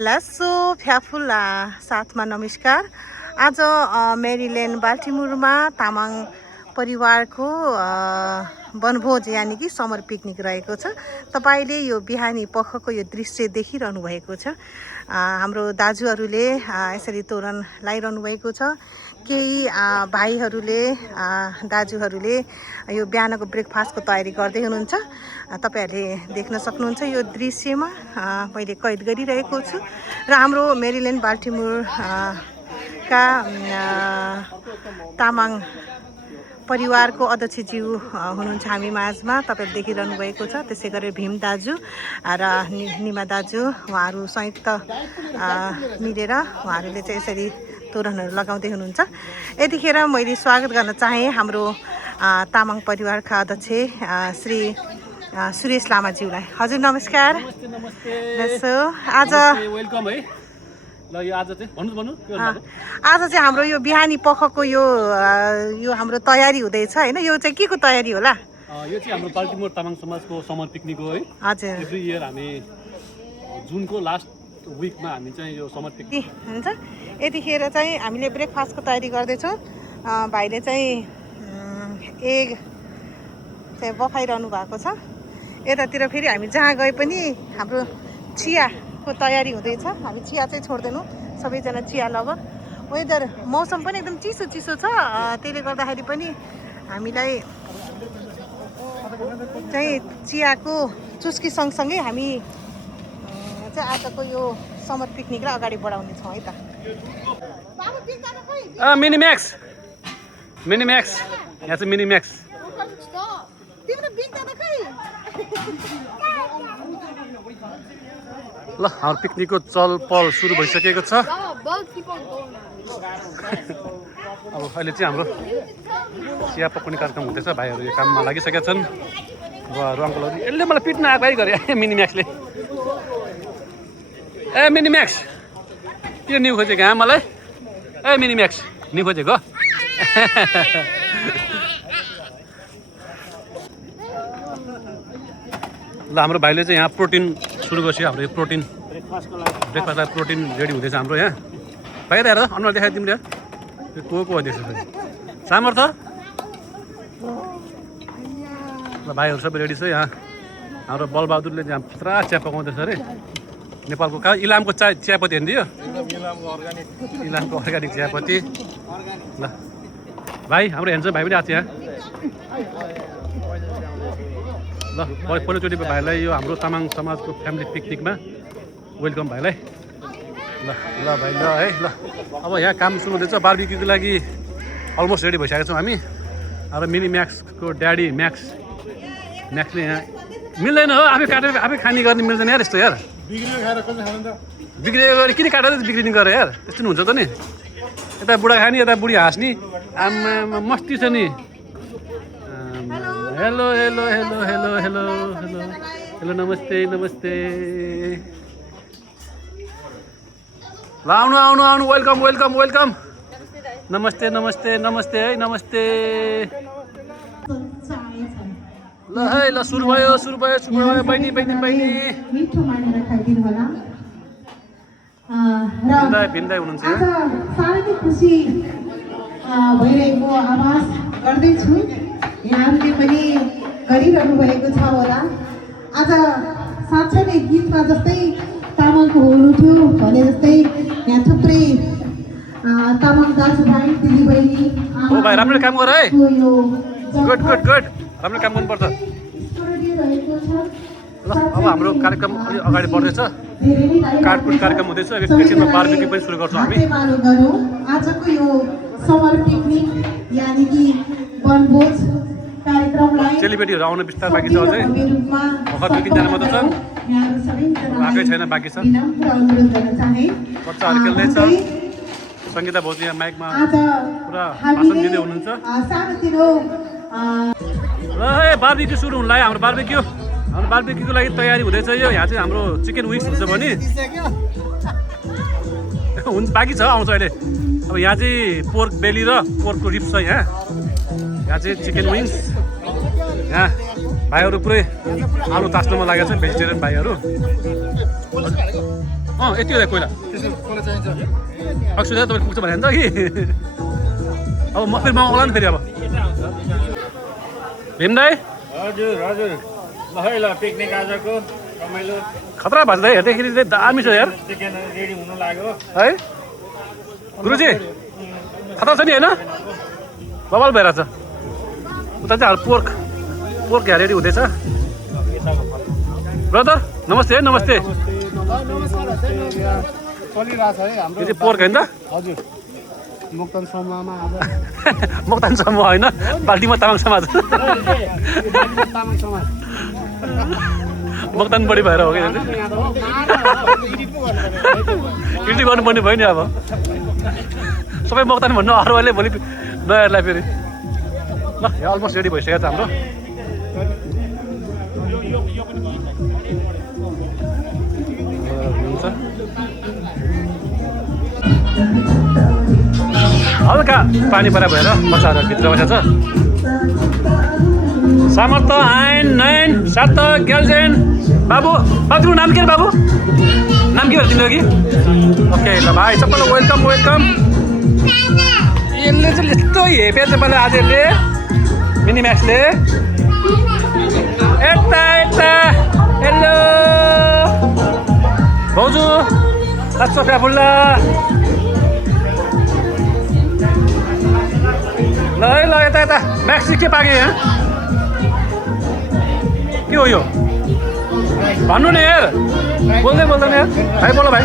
लासो फ्याफुला साथमा नमस्कार। आज मेरील्यान्ड बाल्टिमोरमा तामाङ परिवारको वनभोज यानि कि समर पिकनिक रहेको छ। तपाईले यो बिहानी पखको यो दृश्य देखिरहनु भएको छ। हाम्रो दाजुहरूले यसरी तोरण लाइरहनु भएको छ। केही भाइहरूले दाजुहरूले यो बिहानको ब्रेकफास्टको तयारी गर्दै हुनुहुन्छ। तपाईहरुले देख्न सक्नुहुन्छ यो दृश्यमा मैले कैद गरिरहेको छु र हाम्रो मेरील्यान्ड बाल्टिमोर का तामाङ परिवारको अध्यक्षज्यू हुनुहुन्छ हामी माझमा। तपाईहरु देखिरहनु भएको छ। त्यसै गरी भीम दाजु र निमा दाजु उहाँहरू संयुक्त मिलेर उहाँहरूले चाहिँ यसरी तोरणहरू लगाउँदै हुनुहुन्छ। यतिखेर मैले स्वागत गर्न चाहे हाम्रो तामाङ परिवारका अध्यक्ष श्री सुरेश लामाज्यूलाई। हजुर नमस्कार। नमस्ते। आज वेलकम है। ल यो आज चाहिँ भन्नु आज चाहिँ हाम्रो यो बिहानी पखको यो हाम्रो तयारी हुँदैछ हैन। यो चाहिँ के को तयारी होला? यो चाहिँ हाम्रो बाल्टिमोर तामाङ समाजको समर पिकनिक हो है। हजुर। एभ्री इयर हामी जुनको लास्ट विकमा हामी चाहिँ यो समर पिकनिक हुन्छ। यतिखेर चाहिँ हामीले ब्रेकफास्टको तयारी गर्दैछौँ। भाइले चाहिँ एग चाहिँ बफाइरहनु भएको छ। यतातिर फेरि हामी जहाँ गए पनि हाम्रो चियाको तयारी हुँदैछ। हामी चिया चाहिँ छोड्दैनौँ, सबैजना चिया लभर। वेदर मौसम पनि एकदम चिसो चिसो छ। त्यसले गर्दाखेरि पनि हामीलाई चाहिँ चियाको चुस्की सँगसँगै हामी चाहिँ आजको यो समर पिकनिकलाई अगाडि बढाउने छौँ है त। मिनिम्याक्स यहाँ चाहिँ मिनिम्याक्स। ल हाम्रो पिकनिकको चलपल सुरु भइसकेको छ। अब अहिले चाहिँ हाम्रो चिया पकाउने कार्यक्रम हुँदैछ। भाइहरू यो काममा लागिसकेका छन्। बुवाहरू अङ्कलहरू यसले मलाई पिट्न आएको है गरे मिनिम्याक्सले। ए मिनिम्याक्स के न्यु खोजेको हाँ मलाई? ए मिनिम्याक्स न्यु खोजेको? ल हाम्रो भाइले चाहिँ यहाँ प्रोटिन सुरु गर्छ। हाम्रो यो प्रोटिन ब्रेकफास्टलाई प्रोटिन रेडी हुँदैछ हाम्रो यहाँ। बाहिर हेर अनुहार देखाइ तिमीले यो को देख्छ सामर्थ। ल भाइहरू सबै रेडी छ। यहाँ हाम्रो बलबहादुरले यहाँ पुरा चिया पकाउँदैछ अरे। नेपालको कहाँ इलामको चियापत्ती हेर्नु दियो? इलामको अर्ग्यानिक चियापत्ती। ल भाइ हाम्रो हेर्छ भाइ पनि आएको छ यहाँ। ल पहिलोचोटि भाइलाई यो हाम्रो तामाङ समाजको फ्यामिली पिकनिकमा वेलकम भाइलाई। ल भाइ ल है। ल अब यहाँ काम सुरु हुँदैछ। बार्बिक्यूको लागि अलमोस्ट रेडी भइसकेका छौँ हामी। र मिनिम्याक्सको ड्याडी म्याक्सले यहाँ मिल्दैन हो आफै काटेर आफै खाने गर्ने मिल्दैन यार यस्तो यार। बिग्रियो गरे किन काटेर बिग्रिने गरे यार? त्यस्तो हुन्छ त नि। यता बुढा खाने यता बुढी हाँस्ने। आमा मस्ती छ नि। Hello hello hello hello hello hello hello नमस्ते नमस्ते। ल आउनु आउनु आउनु वेलकम वेलकम वेलकम। नमस्ते नमस्ते नमस्ते है नमस्ते। ल है ल सुरु भयो बहिनी बहिनी बहिनी भिन्दै हुनुहुन्छ। साह्रै नै खुसी भइरहेको आभास गर्दैछु। यहाँहरूले पनि गरिरहनु भएको छ होला। आज साँच्चै नै गीतमा जस्तै तामाङको हुनु थियो भने जस्तै यहाँ थुप्रै तामाङ दाजुभाइ दिदीबहिनी ओ भाइ राम्रो काम गर है। गुड गुड गुड राम्रो काम गर्नुपर्छ। ल अब हाम्रो कार्यक्रम अलि अगाडि बढ्दैछ। काटकुट कार्यक्रम हुँदैछ। एकैछिनमा बार्बिक्यू पनि सुरु गर्छौँ हामी। आजको यो समर पिकनिक यानि कि वनभोज कार्यक्रमलाई चेलीबेटीहरू आउन बिस्तार बाँकी छ अझै। भर्खर 2-3 जना मात्र छन्। आएकै छैन बाँकी छ। बच्चाहरू खेल्दैछ। सङ्गीता भौजी यहाँ माइकमा पुरा भाषण दिँदै हुनुहुन्छ। ल है बार्बिक्यू सुरु हुन लाग्यो हाम्रो बार्बिक्यू। हाम्रो बार्बिक्यूको लागि तयारी हुँदैछ। यो यहाँ चाहिँ हाम्रो चिकन विङ्स हुन्छ भने हुन्छ बाँकी छ आउँछ अहिले। अब यहाँ चाहिँ पोर्क बेली र पोर्कको रिप्स छ। यहाँ चाहिँ चिकन विङ्स। यहाँ भाइहरू पुरै आलु तास्नुमा लागेको छ भेजिटेरियन भाइहरू। यति हो कोइला सुधा तपाईँ पुग्छ भने त कि अब म फेरि मगाउला नि फेरि अब भीम दाई हजुर हजुर ल पिकनिक आजको रमाइलो खतरा भएको छ हेर्दाखेरि चाहिँ दामी छ यार चिकन रेडी हुनु लाग्यो है गुरुजी खतरा छ नि होइन बबाल भइरहेछ उता चाहिँ पोर्क पोर्क यहाँ रेडी हुँदैछ ब्रदर नमस्ते है नमस्ते चलिरहेछ है हाम्रो यो चाहिँ पोर्क होइन त हजुर मोक्तान समूहमा आज मोक्तान समूह होइन बाल्टीमा तामाङ समाज तामाङ समाज मोक्तान बढी भएर हो कि इन्ट्री गर्नुपर्ने भयो नि अब सबै मोक्तान भन्नु अरूले भोलि नयाँलाई फेरि ल यहाँ अलमोस्ट रेडी भइसकेको छ हाम्रो हुन्छ हल्का पानी परा भएर बच्चाहरू भित्र बसेको छ सामर्थ आइन नयन सात ग्याल्जेन बाबु तिम्रो नाम के बाबु नाम के हो तिम्रो कि ओके ल भाइ सबैलाई वेलकम वेलकम यसले चाहिँ यस्तो हेपे चाहिँ मलाई आज यसले मिनी म्याक्सले यता यता हेलो भाउजू सोफिया फुल्ला ल है ल यता यता म्याक्स के पाके यहाँ के हो यो भन्नु नि यार बोल्दै बोल्दैन यार भाइ बोल भाइ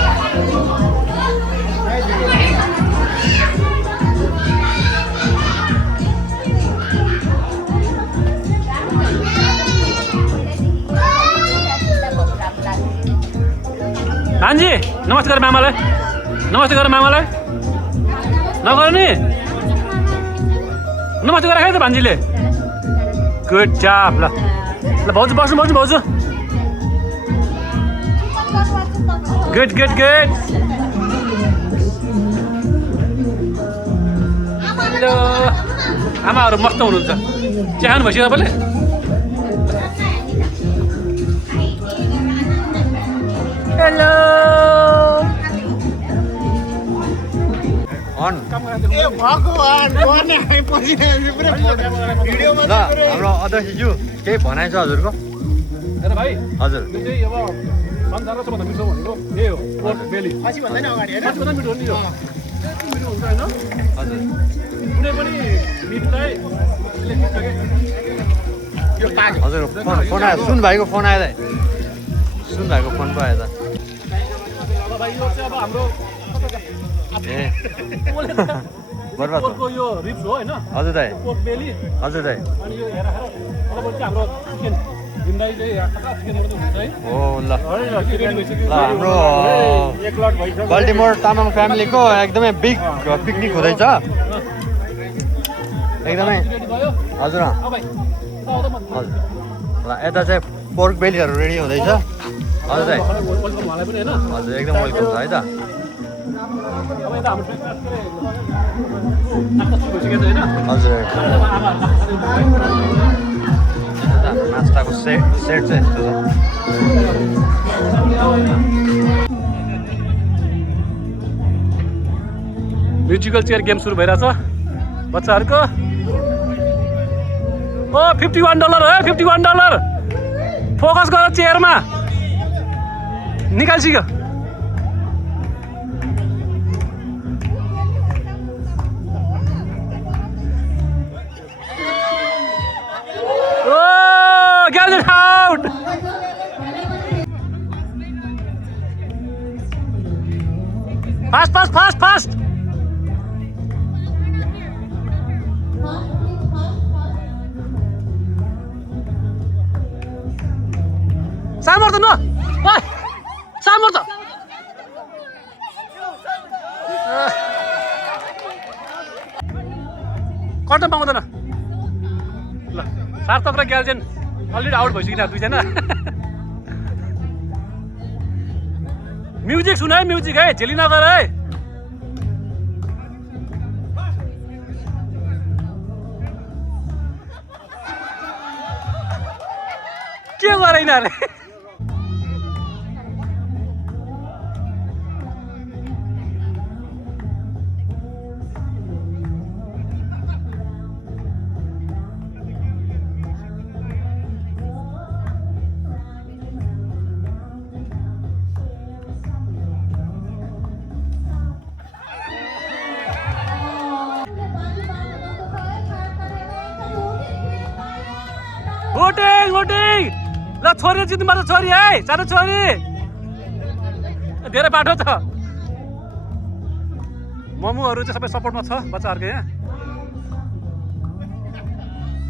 भान्जी नमस्ते गर मामालाई नमस्ते गर मामालाई नगर नि नमस्ते गरेर खायो त भान्जीले गुड जब ल ल भाउजू बस्नु बस्नु भाउजू गुड गुड गुड हेलो आमाहरू मस्त हुनुहुन्छ चिया खानु भइसक्यो तपाईँले हेलो अन ल हाम्रो अध्यक्षज्यू केही भनाइ छ हजुरको हेर भाइ हजुर यो चाहिँ अब संसारमा सबभन्दा मिठो भनेको यही हो पोर्क बेली फाँसीभन्दा मिठो हो नि यो यति मिठो हुन्छ होइन हजुर कुनै पनि मिठलाई हजुर फोन आयो सुन भाइको फोन आयो त सुन भाइको फोन पो आयो त भाइ यो चाहिँ अब हाम्रो ए बर्बाद पोर्कको यो रिब्स हो होइन हजुर दाइ पोर्क बेली हजुर दाइ अनि यो हेर अब चाहिँ हाम्रो चिकन भिन्दै चाहिँ चिकनबाट चाहिँ हुन्छ है ओ ल रेडी भइसक्यो ल हाम्रो बल्टिमोर तामाङ फ्यामिलीको एकदमै बिग पिकनिक हुँदैछ एकदमै रेडी भयो हजुर अब भाइ आउँदा म हजुर ल यता चाहिँ पोर्क बेलीहरू रेडी हुँदैछ हजुर दाइ वेलकम उहाँलाई पनि होइन हजुर एकदम वेलकम छ है त अब यता हाम्रो नास्ता सुरु भइसकेको छ होइन हजुर नास्ताको सेट चाहिँ यस्तो छ म्युजिकल चेयर गेम सुरु भइरहेछ बच्चाहरूको ओ $51 है $51 फोकस गर चेयरमा निकाल्सिक्यो ओ get it out fast fast fast fast सामर्थ न ओइ सामर्थ कन्टम पाउँदैन ल सार्थक र ग्याल्जेन अलरेडी आउट भइसकिन दुईजना म्युजिक सुन है म्युजिक है झेली नगर है के गरे यिनीहरूले भोटिङ ल छोरी जित्नुपर्छ छोरी है सानो छोरी धेरै बाटो छ ममुहरू चाहिँ सबै सपोर्टमा छ बच्चाहरूको यहाँ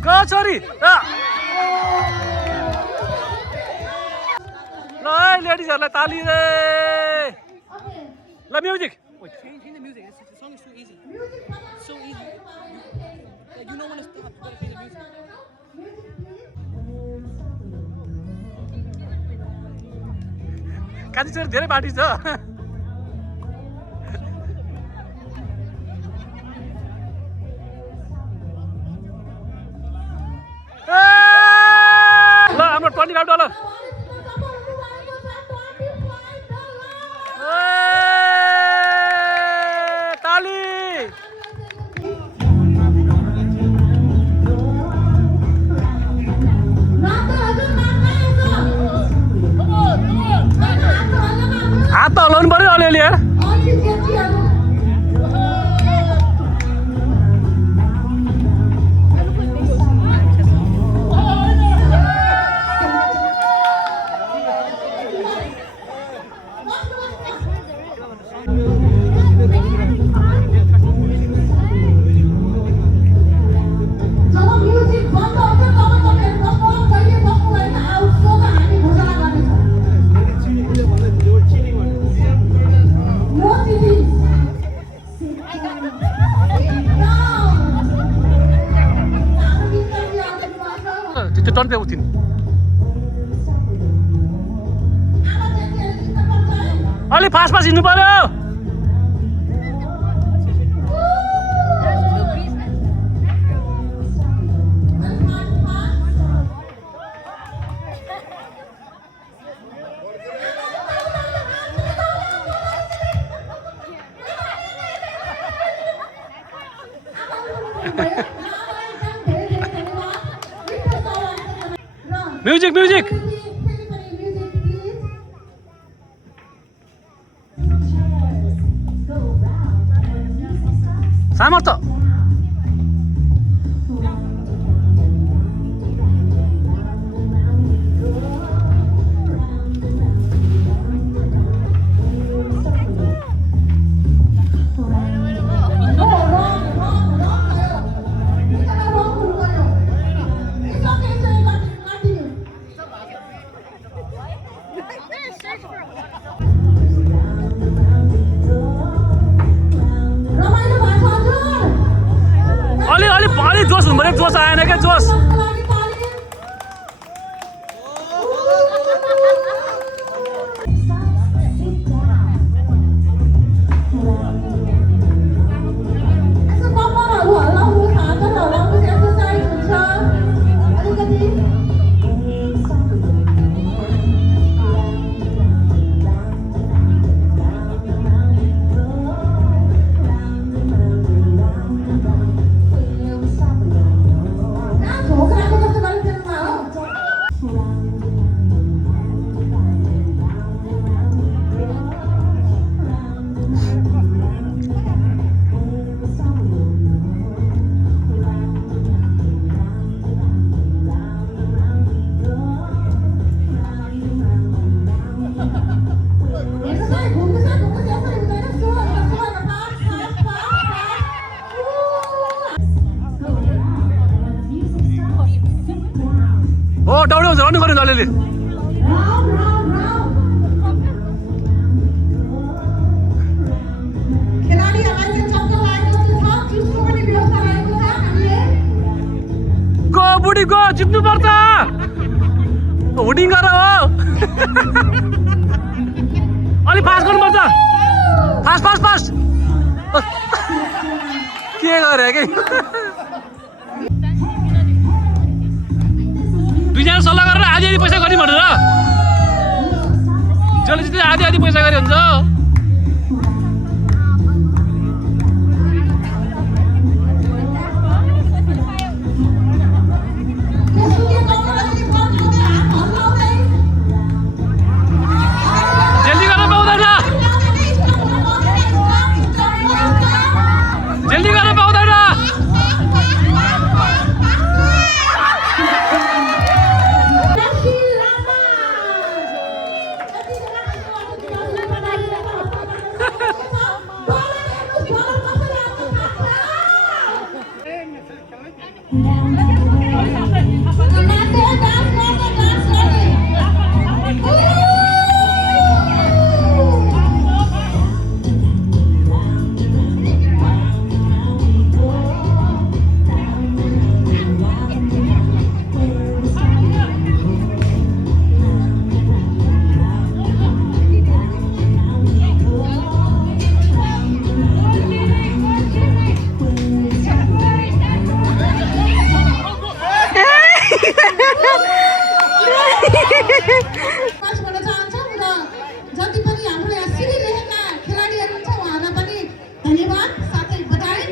क छोरी ल है लेडिजहरूलाई ताली रे ल म्युजिक कान्छी छोरी धेरै बाटी छ ल हाम्रो $25 ताली हात त हलाउनु पर्यो अलिअलि यार टर्न पे उठिन् अलि फास्ट फास्ट हिँड्नु पर्यो म्युजिक म्युजिक सामर्थ अलि जोस हुनु पर्यो जोस आएन क्या जोस दौड्यो झर्नु पर्यो अलिअलि गो बुढी गो जित्नु पर्छ हुडिङ गर हो अलि फास्ट गर्नुपर्छ फास्ट फास्ट फास्ट के गरे कि दुईजना सल्लाह गरेर आधी आधी पैसा गर्ने भनेर जसले चाहिँ आधी आधी पैसा गरे हुन्छ जल्दी गर्न पाउँदैन जल्दी गर्न पाउँदैन पाँचबाट चाहन्छौँ र जति पनि हाम्रो यहाँ सिरिरहेका खेलाडीहरू हुन्छ उहाँहरूलाई पनि धन्यवाद साथै बधाई।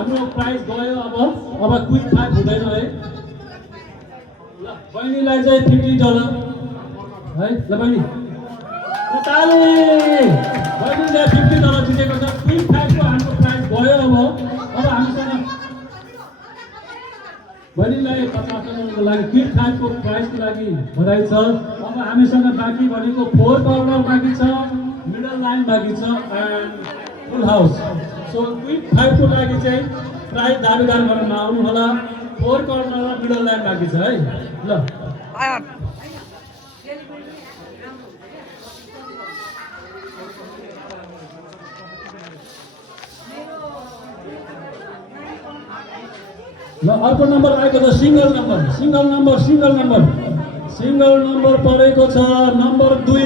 हाम्रो प्राइज गयो। अब क्विक फाइट हुँदैन है। ल बहिनीलाई चाहिँ $50 है। ल बहिनी ताली। बहिनीले $50 जितेको छ। क्विक फाइटको हाम्रो प्राइज गयो। अब हामीसँग बहिनीलाई $50 लागि क्विक फाइटको प्राइजको लागि बधाई छ। अब हामीसँग बाँकी भनेको 4 कर्नर बाँकी छ, मिडल लाइन बाँकी छ and full house. So quick फाइटको लागि चाहिँ प्राइज दावेदार गर्न नआउनु होला। 4 कर्नर र मिडल लाइन बाँकी छ है। ल अर्को नम्बर आएको छ सिंगल नम्बर परेको छ नम्बर 2।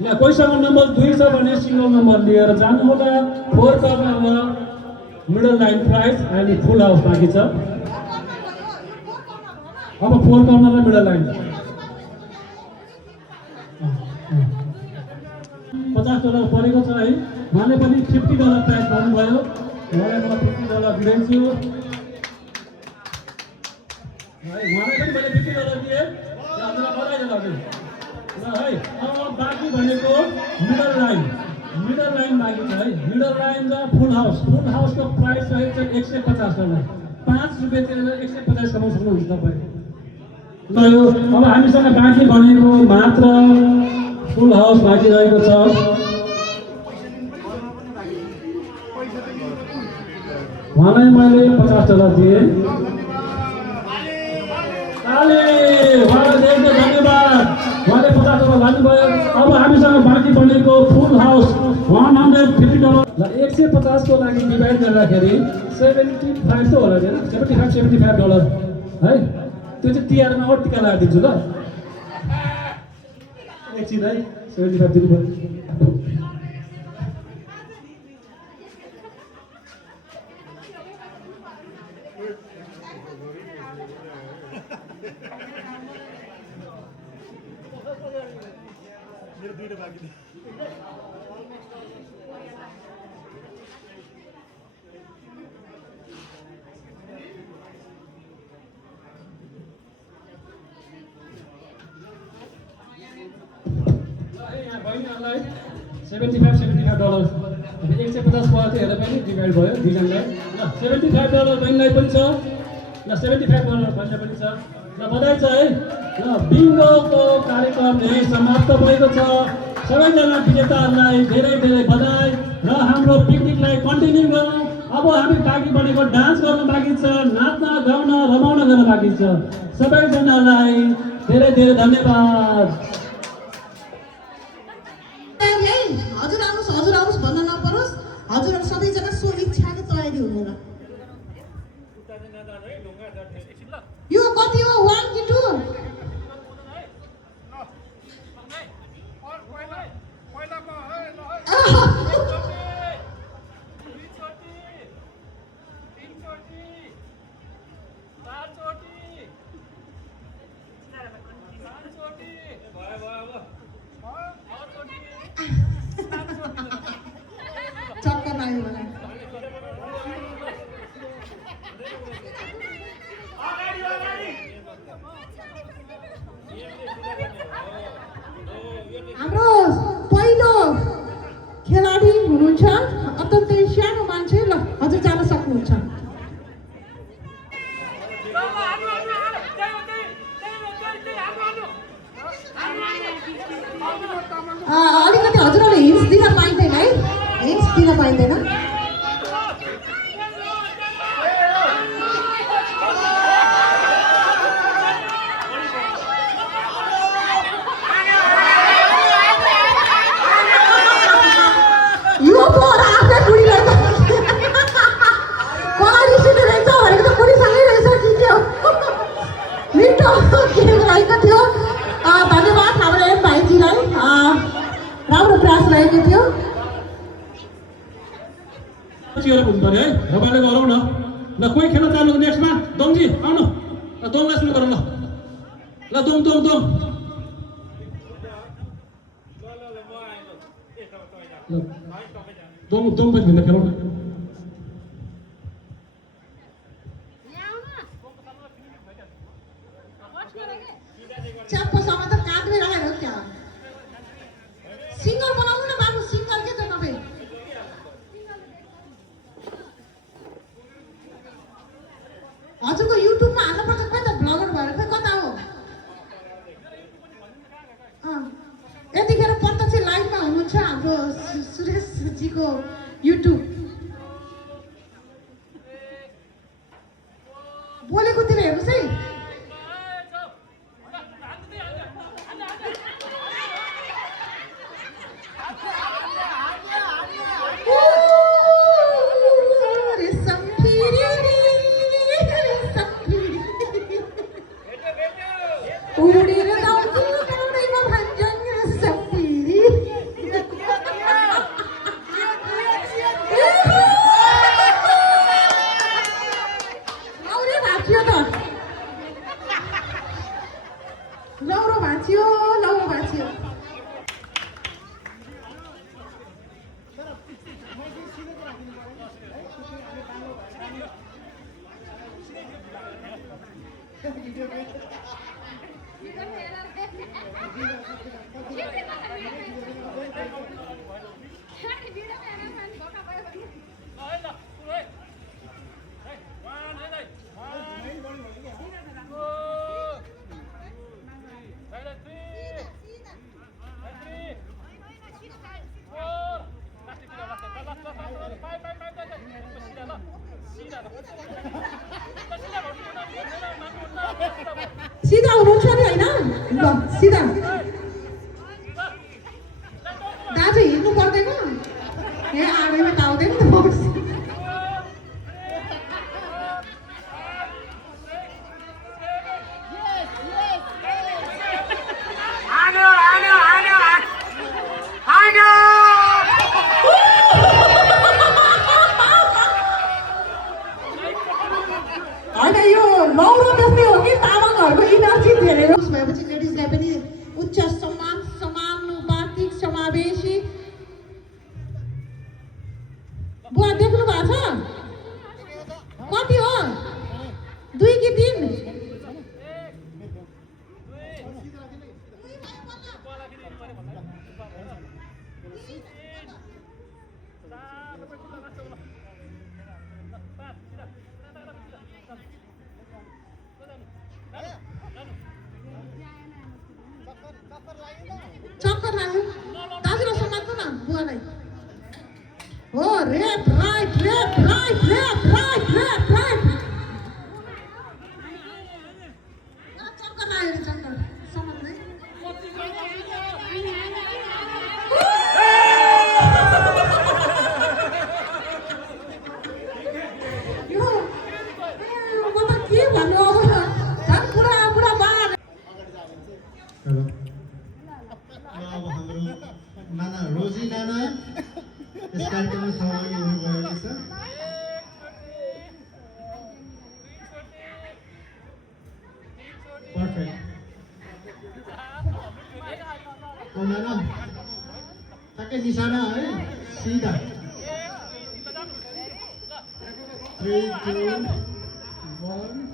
यहाँ कोहीसँग नम्बर 2 छ भने सिंगल नम्बर लिएर जानु होला। 4 कर्नर र मिडल लाइन प्राइज अनि फुल हाउस बाँकी छ। अब 4 कर्नर र मिडल लाइन $50 परेको छ है। उहाँले पनि $50 प्राइज पाउनुभयो। उहाँलाई म $50 दिन्छु। उहाँलाई पनि मैले $50 दिएँ। हजुरलाई बधाई छ ल है। अब बाँकी भनेको मिडल लाइन बाँकी छ है। मिडल लाइन र फुल हाउसको प्राइस रहेको छ $150। ₹5 तिरेर 150 कमाउन सक्नुहुन्छ तपाईँ। ल यो अब हामीसँग बाँकी भनेको मात्र फुल हाउस बाँकी रहेको छ। उहाँलाई मैले $50 दिएँ। ताली, उहाँलाई धेरै धेरै धन्यवाद। उहाँले $50 लानुभयो। अब हामीसँग बाँकी बनेको फुल हाउस $150 ल 150 को लागि डिभाइड गर्दाखेरि 75 त होला हैन, $75 है। त्यो चाहिँ तिहारमा अरू टिका लगाइदिन्छु ल। एकछिन है, 75 दिनुभयो। बहिनीहरूलाई $75 अब 150 भयो त्यो हेरेर पनि डिभाइड भयो दुईजनालाई ल। $75 बहिनीलाई पनि छ ल, $75 भन्ने पनि छ ल। बधाई छ है ल। बिङ्गोको कार्यक्रम यही समाप्त भएको छ। सबैजना विजेताहरूलाई धेरै धेरै बधाई र हाम्रो पिकनिकलाई कन्टिन्यू गरौँ। अब हामी बाँकी बनेको डान्स गर्न बाँकी छ, नाच्न गाउन रमाउन गर्न बाँकी छ। सबैजनालाई धेरै धेरै धन्यवाद। हजुर आउनुहोस् भन्न नपरोस्। हजुरहरू सबैजना सो इच्छाले तयारी हुनु होला। यो कति हो 1 कि 2? चक्कर लाग्यो मलाई। हाम्रो पहिलो खेलाडी हुनुहुन्छ अत्यन्तै सानो मान्छे ल। हजुर जान सक्नुहुन्छ। अलिकति हजुरहरूले हिन्ट्स दिन पाइँदैन है, हिन्ट्स दिन पाइँदैन। यो पोरा आफ्नै बुढीलाई रिसिने रहेछ भनेको त बुढीसँगै रहेछ कि के हो। मिठो गेम रहेको थियो। धन्यवाद हाम्रो एम भाइजीलाई, राम्रो प्रयास रहेको थियो। हुनु पर्यो है, रमाइलो गरौँ न ल। कोही खेल्न चाहनु नेक्स्टमा? दोङजी आउनु, दोङलाई सुरु गरौँ ल। ल दोङ दोङ दोङ दोङ दोङ पनि भिन्न खेलौँ न। च्याप्पोसँग त काँधमै राखेर हो क्या। सिङ्गल बनाउनु न बाबु, सिङ्गल के त तपाईँ। हजुरको युट्युबमा हाल्नुपर्छ। खोइ त ब्लगर भएर खोइ कता हो। यतिखेर प्रत्यक्ष लाइभमा हुनुहुन्छ हाम्रो सुरेशजीको युट्युब। बोलेकोतिर हेर्नुहोस् है। लौरो भाँचियो, लौरो भाँचियो। सिधा हुनुहुन्छ नि होइन ल सिधा दाजु हिँड्नु पर्दैन ए आडैमा त आउँदैन त होइन यो लौरो जस्तै हो कि तामाङहरूको इनर्जी धेरै भएपछि लेडिजलाई पनि उच्च सम्मान समानुपातिक समावेशी बुवा देख्नु भएको छ कति हो 2 कि 3 चक्कर लाग्यो दाजुलाई समात्नु न बुवालाई हो रेप राइट चक्कर लाग्यो चक्कर समात्दै यो म त के भन्नु अब झन् पुरा बार अब हाम्रो नाना रोजी नाना यस कार्यक्रममा सहभागी हुनुभएको छ पर्फेक्ट नाना ठ्याक्कै निशाना है सिधा 3 2 1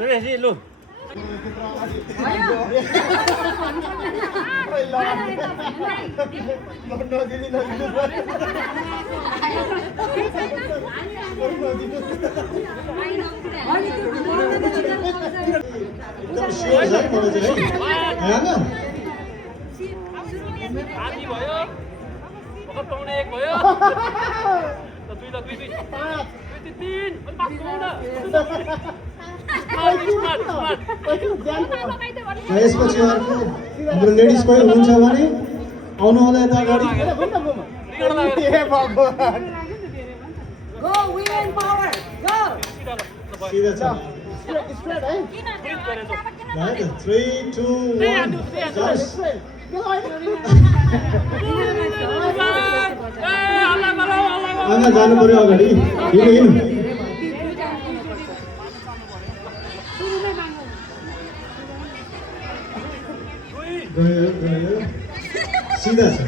Sudah lu. एकदम सिरियस है मलाई चाहिँ हैन आधी भयो भर्खर पाउने 1 भयो त 2 ल 2 2 3 अनि पास यसपछि अर्को हाम्रो लेडिज कोही हुनुहुन्छ भने आउनु होला यता अगाडि Go women power go सिधा छ ल 3 2 1 जस आमा जानु पर्यो अगाडि हिँड्नु गयो सिधा छ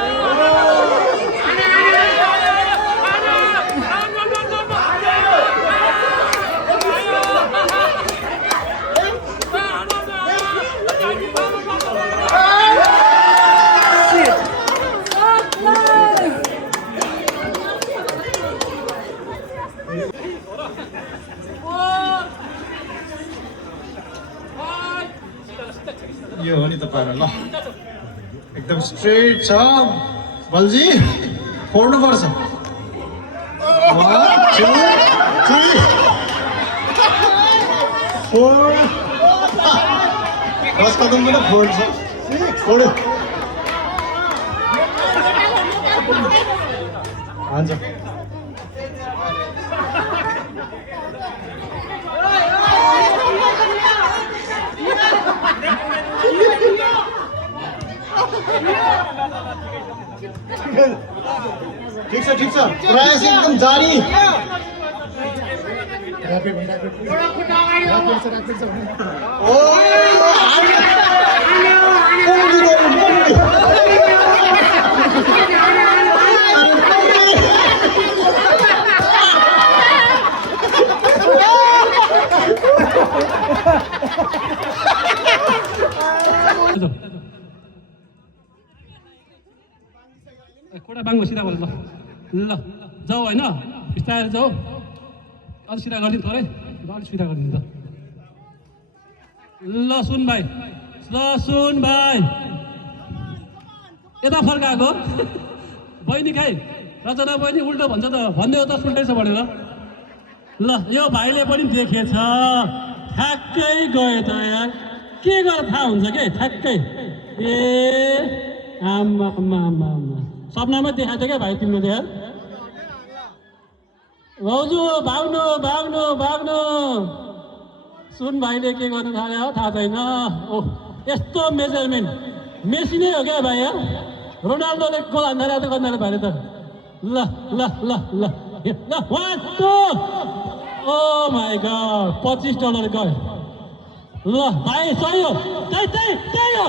Go! पाएर ल एकदम स्ट्रेट छ बलजी फोड्नुपर्छ 1 2 3 4 10 कदम पनि फोड्छ फोड्यो हुन्छ ठिक छ प्रयास एकदम जारी कोटा बाङ्गो सिधा गरेर ल जाऊ होइन बिस्तारै जाऊ अलिक सिधा गरिदिनु थोरै अलिक सिधा गरिदिनु त ल सुन भाइ यता फर्काएको बहिनी खाइ रचना बहिनी उल्टो भन्छ त भन्दै हो त उल्टै छ भनेर ल यो भाइले पनि देखेछ ठ्याक्कै गयो त यार के गरेर थाहा हुन्छ के ठ्याक्कै ए आमा सपनामा देखाएको थियो क्या भाइ तिमीले यार भाउजू भाग्नु सुन भाइले के गर्नु थाल्यो हो थाहा छैन ओ यस्तो मेजरमेन्ट मेसी नै हो क्या भाइ यार रोनाल्डोले गोल हान्दा त गर्दैन भाइले त ल 1 2 ओ माई गॉड $25 गयो ल भाइ सही हो त्यही हो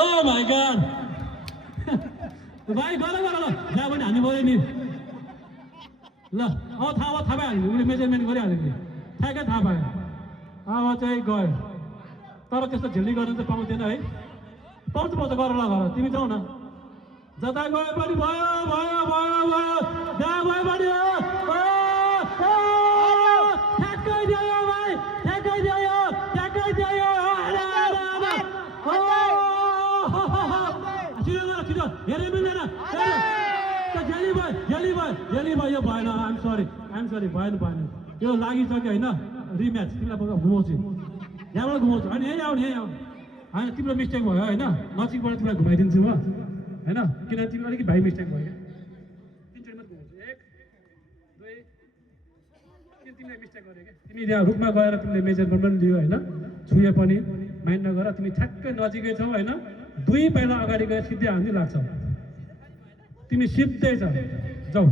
ओ माई गॉड भाइ गर ल जहाँ पनि हान्नु पऱ्यो नि ल अब थाहा पाइहाल्यो उसले मेजरमेन्ट गरिहाल्यो नि ठ्याक्कै थाहा पायो अब चाहिँ गयो तर त्यस्तो झेल्ली गर्नु चाहिँ पाउँदैन है पाउँछ गर ल घर तिमी जाऊ न जता गयो पनि भयो जहाँ गयो पनि ठ्याक्कै दियो भाइ ठ्याक्कै दियो छिटो हेरे मिल्दैन जेली भयो यो भएन आइम सरी भएन यो लागिसक्यो होइन रिम्याच तिमीलाई घुमाउँछु यहाँबाट घुमाउँछु होइन यहीँ आऊ होइन तिम्रो मिस्टेक भयो होइन नजिकबाट तिमीलाई घुमाइदिन्छु म होइन किनभने तिम्रो अलिकति भाइ मिस्टेक भयो क्या 3 चोटि मात्रै घुमाउँछु 1 2 तिमीले मिस्टेक गर्यो क्या तिमी त्यहाँ रुखमा गएर तिमीले मेजरमेन्ट पनि लियो होइन छुयो पनि माइन्ड नगर तिमी ठ्याक्कै नजिकै छौ होइन 2 पाइला अगाडि गएर सिधै हान्दै लाग्छ तिमी सिधै छ जाऊ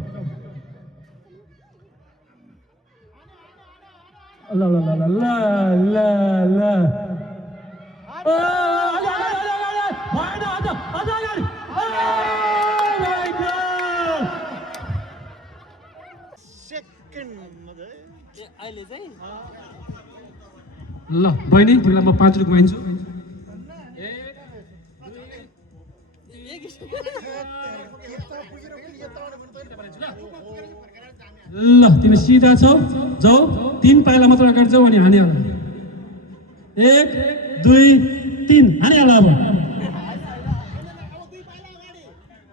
ल ल बहिनी तिमीलाई म 5 रुपियाँ घुमाइदिन्छु ल तिमी सिधा छौ जाऊ 3 पाइला मात्र अगाडि जाऊ अनि हानिहाल 1 2 3 हानिहाल अब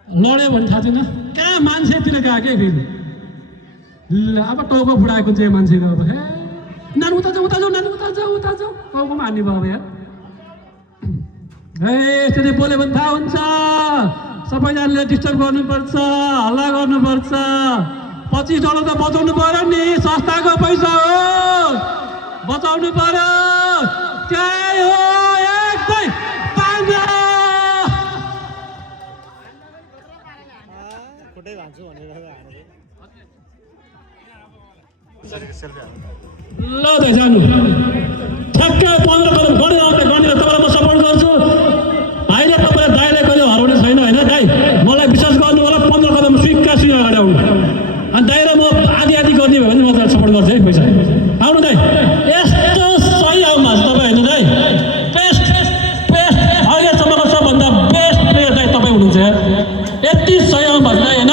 लड्यो भने थाहा छैन कहाँ मान्छेतिर गयो के फेरि ल अब टाउको फुटाएको चाहिँ मान्छेको अब हे नानु उता जाऊ टाउकोमा हान्ने भयो अब यार ए यसरी बोल्यो भने थाहा हुन्छ सबैजनाले डिस्टर्ब गर्नुपर्छ हल्ला गर्नुपर्छ $25 त बचाउनु पर्यो नि संस्थाको पैसा हो बचाउनु पर्यो त्यही हो एकदम पाङ्ग्रा ल दाइ जानु ठ्याक्कै 15 कदम गर्ने तपाईँलाई म सपोर्ट गर्छु भाइले तपाईँलाई दाइले कहिले हराउने छैन होइन दाइ मलाई विश्वास गर्नु होला 15 कदम सुइक्का अगाडि आउनु अनि दाइ र म आधी गर्ने भयो भने म तपाईँलाई सपोर्ट गर्छु है पैसा आउनु दाइ यस्तो सही आउनु तपाईँ होइन दाइ बेस्ट अहिलेसम्मको सबभन्दा बेस्ट प्लेयर दाइ तपाईँ हुनुहुन्छ यति सही आउनु भएको दाइ होइन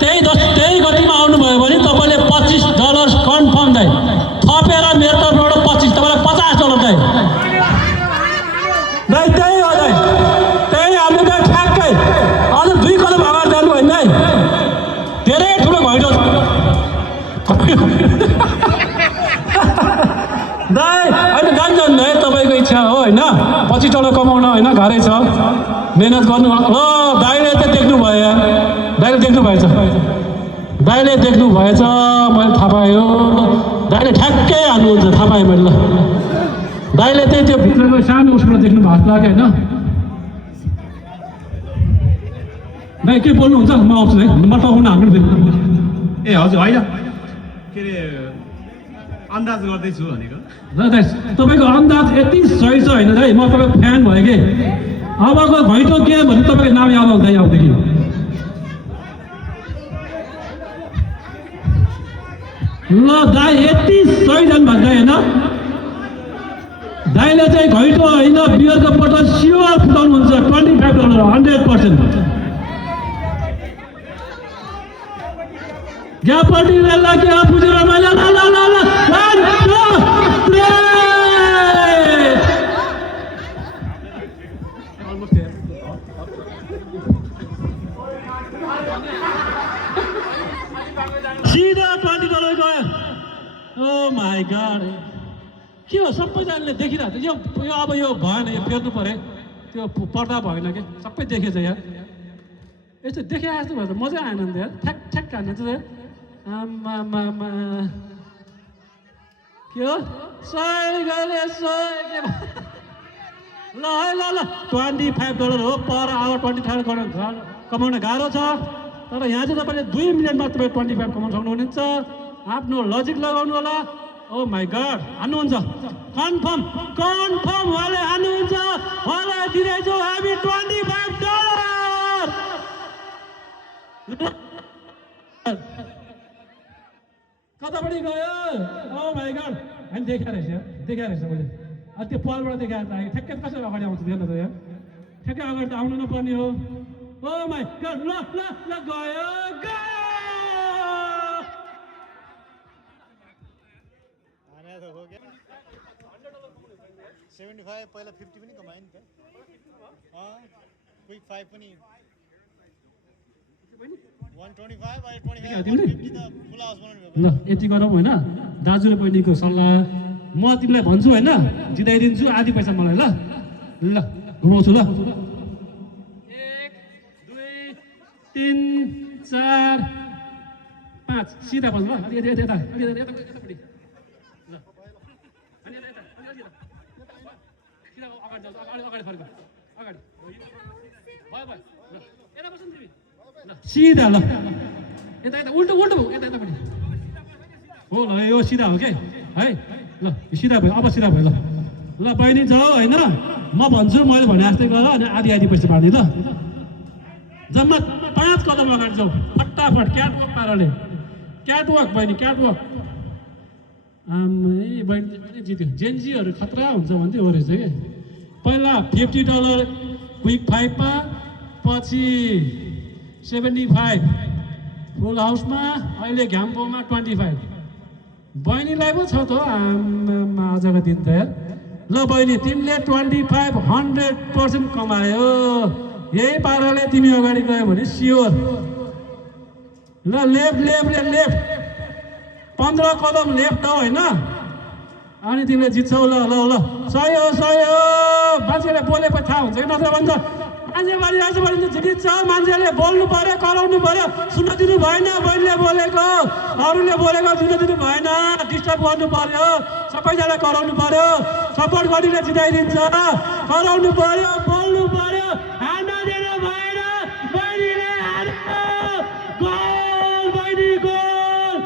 त्यही गतिमा आउनुभयो भने तपाईँले $25 कन्फर्म दाइ थपेर मेरो तर्फबाट 25 तपाईँलाई $50 दाइ मेहनत गर्नु ल दाइले चाहिँ देख्नु भयो दाइले देख्नु भएछ दाइले देख्नु भएछ मैले थाहा पायो दाइले ठ्याक्कै हाल्नुहुन्छ थाहा पाएँ मैले ल दाइले चाहिँ त्यो भित्रको सानो उसबाट देख्नु भएको लाग्यो होइन दाइ के बोल्नुहुन्छ म आउँछु है म टाउन हाम्रो ए हजुर होइन के अरे अन्दाज गर्दैछु भनेको ल दाइ तपाईँको अन्दाज यति सही छ होइन दाइ म तपाईँको फ्यान भयो कि अबको घैँटो के भने तपाईँको नाम याद आउँछ दाइ आउँदेखि ल दाइ यति सही जानु भएको दाइ होइन दाइले चाहिँ घैँटो होइन बियरको बोतल स्योर फुटाउनुहुन्छ $25 100%। ग्यापट्टि बेला के बुझेर मैले सिधा $20 गयो ओ माई गॉड के हो सबैजनाले देखिरहेको थियो यो अब यो भएन यो फेर्नु पर्यो त्यो पर्दा भएन कि सबै देखेछ यार यस्तो देखे जस्तो भयो त मजा आएन नि त यार ठ्याक ठ्याक हान्नु चाहिँ यार आमा के हो सही गरे सही ल है ल $25 हो पर आवर 25 कमाउन गाह्रो छ तर यहाँ चाहिँ तपाईँले 2 मिनटमा तपाईँ 25 कमाउन सक्नुहुनेछ आफ्नो लजिक लगाउनु होला ओ माई गॉड हान्नुहुन्छ कन्फर्म उहाँले हान्नुहुन्छ उहाँलाई दिँदैछौँ हामी $25 कतापट्टि गयो ओ माई गॉड हामी देखाएर रहेछ मैले त्यो पलबाट देखाएर त ठ्याक्कै कसरी अगाडि आउँछ हेर्नु त यार ठ्याक्कै अगाडि त आउनु नपर्ने हो ओ माई गॉड ल गयो 75 पहिला 50 पनि कमायो नि त क्विक 5 पनि 125 और 25 50 त फुल हाउस बनाउनु ल यति गरौँ हैन दाजु र बहिनीको सल्लाह म तिमीलाई भन्छु हैन जिताइदिन्छु आधी पैसा मलाई ल ल घुमाउँछु ल 1 2 3 4 5 सिधा बस ल अलि यता यतापट्टि ल अनि यता सिधा अगाडि फर्क अगाडि भयो ल यता बस्नु तिमी ल सिधा ल यता उल्टो यतापट्टि हो ल यो सिधा हो के है ल सिधा भयो अब सिधा भयो ल बहिनी जाऊ हैन म भन्छु मैले भने जस्तै गर अनि आधी पैसा बाँड्ने ल जम्मा 5 कदम अगाडि जाऊ फटाफट क्याटवक पाराले क्याटवक बहिनी क्याटवक आमै बहिनी पनि जित्यो जेन्जीहरू खतरा हुन्छ भन्दै हो रहेछ के पहिला $50 क्विक 5 मा पछि 75 फुल हाउसमा अहिले घ्याम्पोमा 25 बहिनीलाई पो छ त आजको दिन त यार ल बहिनी तिमीले 25 100% कमायो यही पाराले तिमी अगाडि गयो भने स्योर ल लेफ्ट 15 कदम लेफ्ट हो हैन अनि तिमीले जित्छौ ल सही हो मान्छेले बोलेपछि थाहा हुन्छ कि नत्र भन्छ मान्छे जित्छ मान्छेले बोल्नु पर्यो कराउनु पर्यो सुन्न दिनु भएन बहिनीले बोलेको अरूले बोलेको सुन्न दिनु भएन डिस्टर्ब गर्नु पर्यो सबैजना कराउनु पर्यो सपोर्ट गरिले जिताइदिन्छ कराउनु पर्यो बोल्नु पर्यो हान्न दिनु भएन बहिनीले हान्यो गोल बहिनी गोल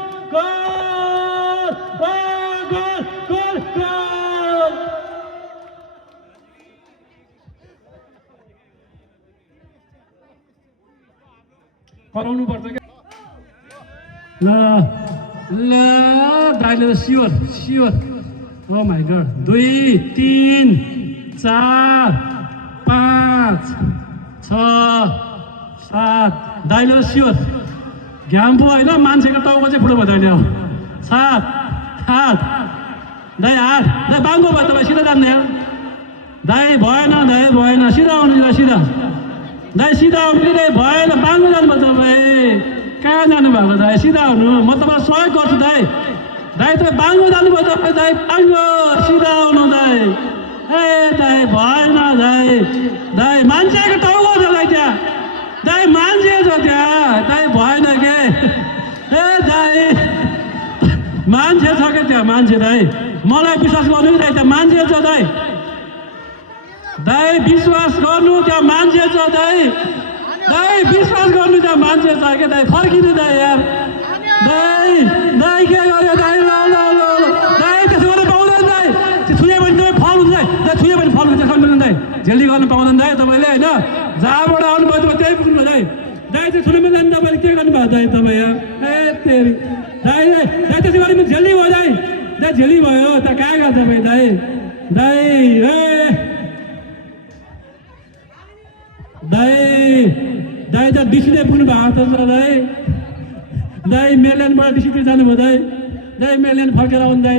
कराउनु पर्छ क्या ल दाइले स्योर ओ माई गॉड 2 3 4 5 6 7 दाइले स्योर घ्याम्पो होइन मान्छेको टाउको चाहिँ फुटो भयो दाइले अब 7 8 दाइ 8 दाइ बाङ्गो भयो तपाईँ सिधा जान्ने दाइ भएन सिधा आउनु सिधा दाइ सिधा आउनु भएन बाङ्गो जानुभयो तपाईँ कहाँ जानुभएको दाइ सिधा आउनु म तपाईँलाई सहयोग गर्छु दाइ त बाङ्गो जानुभयो तपाईँ दाइ बाङ्गो सिधा आउनु दाइ ए दाइ भएन दाइ दाइ मान्छेको टाउको छ दाइ त्यहाँ दाइ मान्छे छ त्यहाँ दाइ भएन के ए दाइ मान्छे छ क्या त्यहाँ मान्छे दाइ मलाई विश्वास गर्नु दाइ त्यहाँ मान्छे छ दाइ दाइ विश्वास गर्नु त्यहाँ मान्छे छ दाइ दाइ विश्वास गर्नु त्यहाँ मान्छे छ क्या दाइ फर्किनु दाइ यार दाइ दाइ के गर्यो दाइ ल ल ल दाइ त्यसो गर्न पाउँदैन दाइ त्यो छुयो भने तपाईँ फल हुन्छ दाइ छुयो भने फल हुन्छ सम्झनु दाइ झेल्ली गर्न पाउँदैन दाइ तपाईँले होइन जहाँबाट आउनुभयो तपाईँ त्यही पुग्नु दाइ दाइ चाहिँ छुनु मिल्दैन तपाईँले के गर्नुभयो दाइ तपाईँ यहाँ ए तेरि दाइ दाइ दाइ त्यसो गरी झेल्ली भयो दाइ दाइ झेल्ली भयो त कहाँ गयो तपाईँ दाइ दाइ ए दाइ दाइ त डिसीले पुग्नु भएको छ दाइ दाइ मेरल्यान्डबाट डिसीतिर जानुभयो दाइ दाइ मेरल्यान्ड फर्केर आउनु दाइ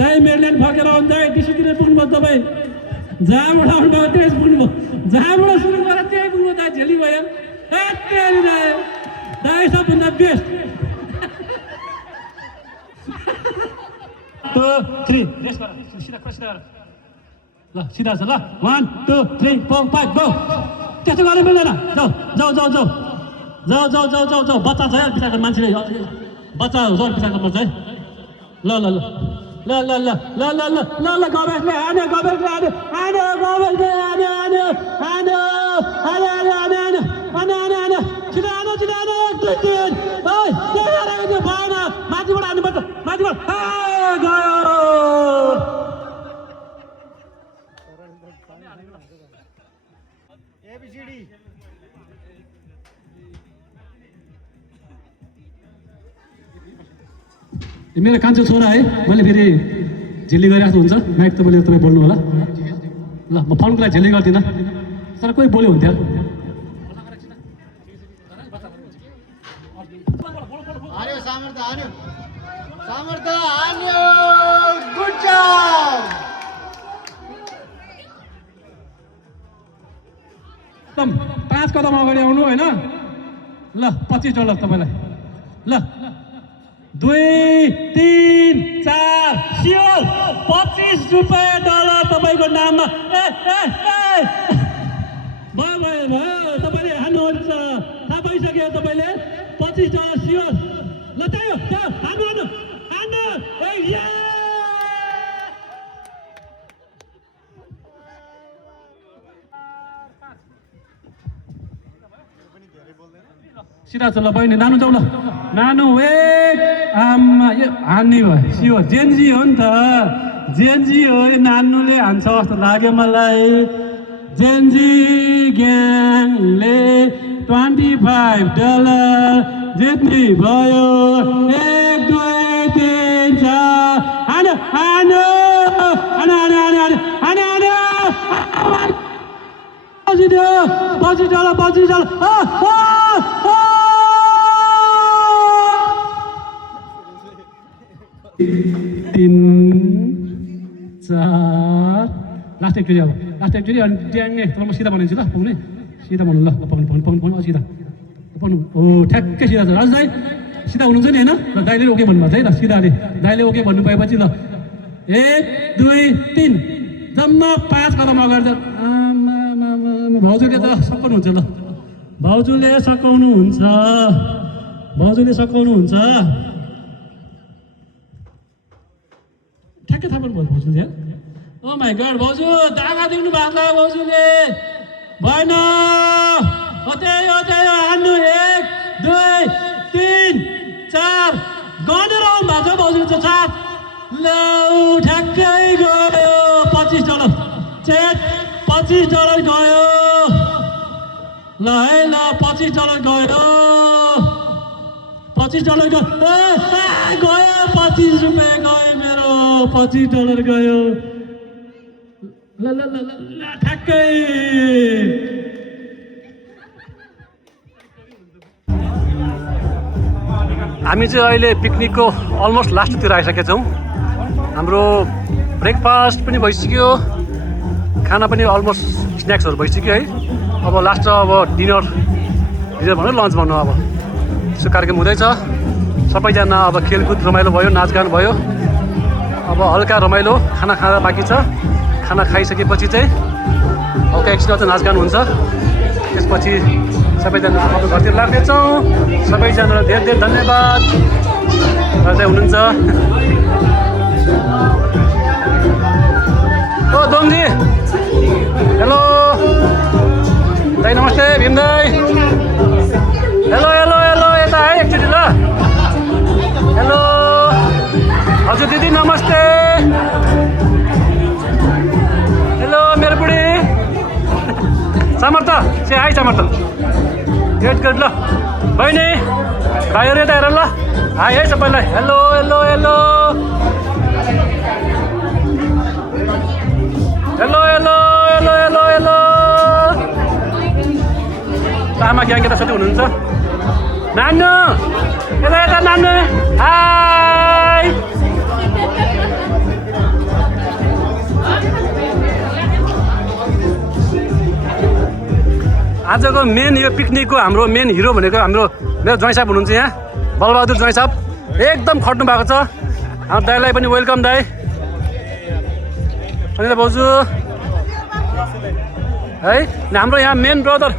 दाइ मेरल्यान्ड फर्केर आउनु दाइ डिसीतिर पुग्नुभयो तपाईँ जहाँबाट आउनुभयो त्यही पुग्नुभयो जहाँबाट सुरु गरेर त्यही पुग्नुभयो दाइ झेली भयो दाइ दाइ सबभन्दा बेस्ट 2 3 रेस गर सिधा क्रस गर ल सिधा छ ल 1 2 3 4 5 गो त्यस्तो गर्नु मिल्दैन जाऊ जाऊ जाऊ जाऊ जाऊ जाऊ जाऊ जाऊ जाऊ बच्चा छ यार बिचाको मान्छेले बच्चा हो सर बिचाको मान्छे ल ल ल ल ल ल ल ल ल ल ल गभर्नमेन्टले हान्यो गभर्नमेन्टले हान्यो गभर्नमेन्टले हान्यो हान्यो हान्यो हान्यो हान्यो हान्यो हान्यो हान्यो हान्यो छिटो हान्यो छिटो हान्यो 1 2 3 ओइ के गरेको भएन माथिबाट हान्नुपर्छ माथिबाट गयो मेरो कान्छो छोरा है मैले फेरि झेली गरिरहेको हुन्छ माइक तपाईँले तपाईँ बोल्नु होला ल म फोनको लागि झेली गर्दिनँ तर कोही बोल्यो हुन्थ्यो हान्यो सामर्थ्य हान्यो सामर्थ्य हान्यो गुड जब एकदम 5 कदम अगाडि आउनु होइन ल $25 तपाईँलाई ल 2 3 4 सियोर $25 तपाईँको नाममा ए ए ए भयो भयो भयो तपाईँले हान्नुहुन्छ थाहा पाइसक्यो तपाईँले $25 सियोर ल त्यही हो हान्नु हान्नु हान्नु ए सिधा छ ल बहिनी नानु जाउँ ल नानु आमा यो हान्ने भयो सियो जेन्जी हो नि त जेन्जी हो यो नानुले हान्छ जस्तो लाग्यो मलाई जेन्जी ग्याङले $25 जित्ने भयो 1 2 3 4 हान्यो हान्यो हान्यो हान्यो हान्यो हान्यो $25 3 4 लास्ट एकचोटि अब लास्ट एकचोटि अनि ट्याङ्गे तर म सिधा बनाइदिन्छु ल पुग्ने सिधा बनाउनु ल पक्नु पक्नु पक्नु पक्नु सिधा पक्नु हो ठ्याक्कै सिधा छ राजु दाइ सिधा हुनुहुन्छ नि होइन ल दाइले ओके भन्नुभएको छ है ल सिधा अरे दाइले ओके भन्नुभएपछि ल 1 2 3 जम्मा 5 कदम अगाडि छ भाउजूले त सकाउनुहुन्छ ल भाउजूले सकाउनुहुन्छ भाउजूले सकाउनुहुन्छ ठ्याक्कै थाहा पाउनु भयो भाउजूले ओ माई गड भाउजू धागा देख्नु भएको छ भाउजूले भएन हो त्यही हो हान्नु 1 2 3 4 गनेर आउनु भएको छ भाउजूले त साथ ल ठ्याक्कै गयो $25 चेक $25 गयो ल है ल $25 गयो $25 गयो गयो ₹25 गयो मेरो $25 गयो ल ल ल ल ठ्याक्कै हामी चाहिँ अहिले पिकनिकको अलमोस्ट लास्टतिर आइसकेका छौँ हाम्रो ब्रेकफास्ट पनि भइसक्यो खाना पनि अलमोस्ट स्न्याक्सहरू भइसक्यो है अब लास्ट अब डिनर भनौँ लन्च भनौँ अब यसो कार्यक्रम हुँदैछ सबैजना अब खेलकुद रमाइलो भयो नाचगान भयो अब हल्का रमाइलो खाना खाँदा बाँकी छ खाना खाइसकेपछि चाहिँ हल्का एकछिन अझ नाचगान हुन्छ। त्यसपछि सबैजना आफ्नो घरतिर लाग्नेछौँ। सबैजनालाई धेरै धेरै धन्यवाद गर्दै हुनुहुन्छ। ओ दोङजी हेलो दाइ नमस्ते भीम दाई हेलो हेलो हेलो यता है एकचोटि ल हेलो हजुर दिदी नमस्ते हेलो मेरो बुढी समर्थ से हाई समर्थ वेट गर ल बहिनी भाइहरू यता हेर ल हाई है सबैलाई hello hello hello hello hello hello hello hello आमा ग्याङ यतासति हुनुहुन्छ नानु यता यता नानु हाई आजको मेन यो पिकनिकको हाम्रो मेन हिरो भनेको हाम्रो मेरो ज्वाइँ साहब हुनुहुन्छ यहाँ बलबहादुर ज्वाइँ साहब एकदम खट्नु भएको छ। हाम्रो दाइलाई पनि वेलकम दाइ अनिता भाउजू है हाम्रो यहाँ मेन ब्रदर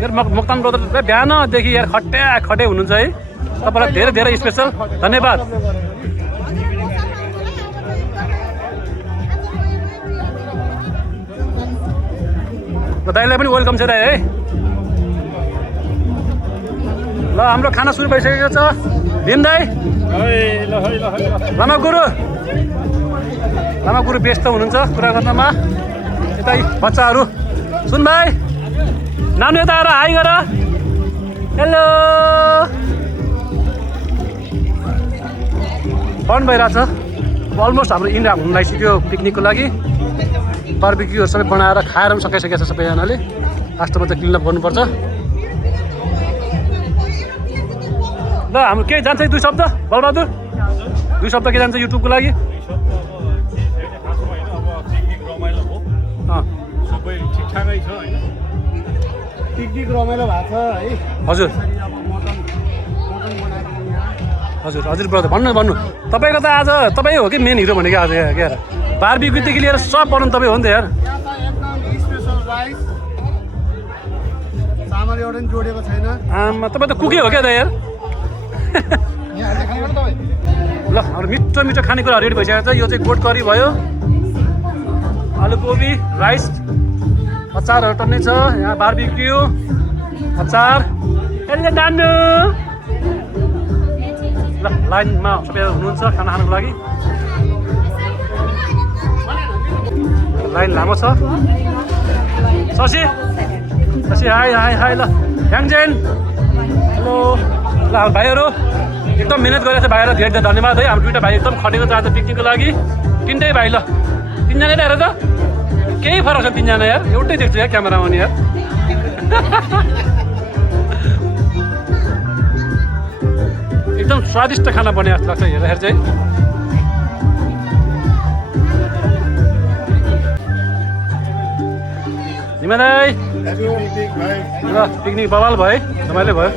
मेरो मोक्तान ब्रदर बिहानदेखि यहाँ खटे हुनुहुन्छ है तपाईँलाई धेरै धेरै स्पेसल धन्यवाद। दाइलाई पनि वेलकम छ दाइ है ल हाम्रो खाना सुरु भइसकेको छ। भीम दाई लामा गुरु व्यस्त हुनुहुन्छ कुरा गर्नमा। यता बच्चाहरू सुन भाइ नानु यता आएर हाई गर हेलो बन्द भइरहेछ अलमोस्ट हाम्रो इन हुन लागिसक्यो पिकनिकको लागि। बारबिक्यूहरू सबै बनाएर खाएर पनि सकाइसकेको छ सबैजनाले। लास्टमा चाहिँ क्लिनअप गर्नुपर्छ। ल हाम्रो के जान्छ 2 शब्द बलबहादुर 2 शब्द के जान्छ युट्युबको लागि सबै ठिकठाकै छ होइन पिकनिक रमाइलो भएको छ है हजुर हजुर हजुर ब्रदर भन्नु तपाईँको त आज तपाईँ हो कि मेन हिरो भनेको आज क्या बारबिक्यूदेखि लिएर सब बनाउनु तपाईँ हो नि त यार। एकदम स्पेसल राइस चामल एउटा पनि जोडेको छैन। आमा तपाईँ त कुकै हो क्या त यार। ल हाम्रो मिठो मिठो खानेकुराहरू रेडी भइसकेको छ। यो चाहिँ गोट करी भयो आलु कोपी राइस अचारहरू टन्नै छ यहाँ बारबिक्यू अचार यसले डान्नु ल लाइनमा सबैजना हुनुहुन्छ खाना खानुको लागि। लाइन लामो छ। शशी हाई हाई हाई ल याङजेन हेलो ल हाम्रो भाइहरू एकदम मिहिनेत गरेको छ भाइहरूलाई धेरै धेरै धन्यवाद है। हाम्रो 2टा भाइ एकदम खटेको छ आज पिकनिकको लागि। 3टै भाइ ल 3जना हेर त केही फरक छ 3जना यार एउटै देख्छु यार क्यामेरामा नि यार। एकदम स्वादिष्ट खाना बने जस्तो लाग्छ हेर्दाखेरि चाहिँ। हिमा दाई ल पिकनिक बवाल भयो रमाइलो भयो।